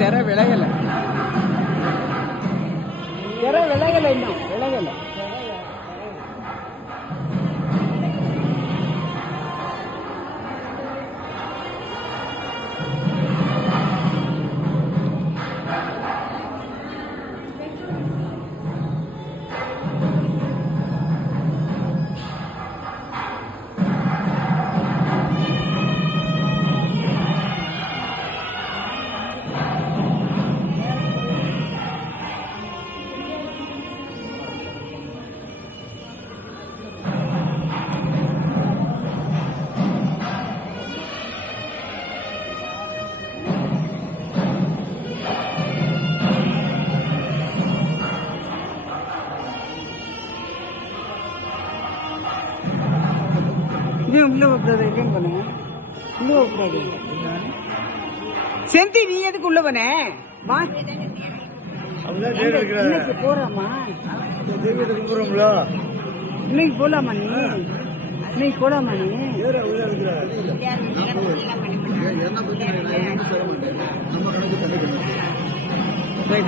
திரை விலகலை, திரை விலகலை, இன்னும் விலகலை. செந்தி, நீ எதுக்கு உள்ள போன? இன்னைக்கு போறாமா? இன்னைக்கு போலாமா நீ? இன்னைக்கு போலாமா நீ?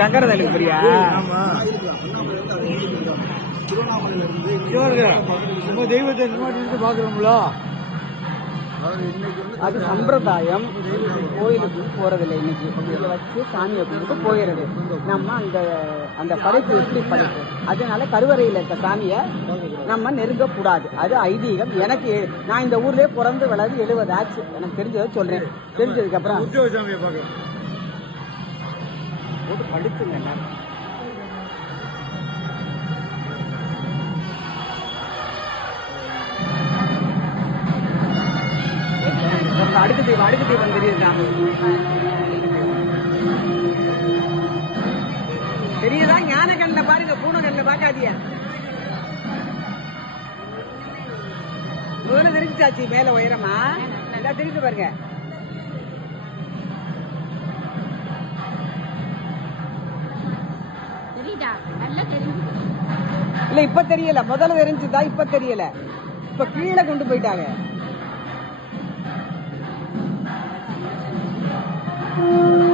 சங்கரதலுக்கு பிரியா தெய்வத்தை பாக்குறோம்ல, அது சம்பிரதாயம். கோயிலுக்கு போறதில்லை. இன்னைக்கு இதை வச்சு சாமியை கும்பிட்டு போயிடுறது. நம்ம அந்த படைப்பு எப்படி படைப்பு, அதனால கருவறையில் இருக்க சாமியை நம்ம நெருங்கக்கூடாது. அது ஐதீகம். எனக்கு நான் இந்த ஊர்லயே பிறந்து வளர்ந்து 70 ஆச்சு. எனக்கு தெரிஞ்சதை சொல்றேன். தெரிஞ்சதுக்கு அப்புறம் போட்டு படிச்சுங்க எல்லாரும். அடுக்கு தீபம் தெரியுதா? ஞான கண்ணில் பாருங்க, பூனை கண்ணில் பார்க்காதிய. முதல்ல தெரிஞ்சாச்சு மேல உயரமா எல்லாம் தெரிஞ்சு பாருங்க. இல்ல இப்ப தெரியல, முதல்ல தெரிஞ்சுதா? இப்ப தெரியல, இப்ப கீழே கொண்டு போயிட்டாங்க. Thank you.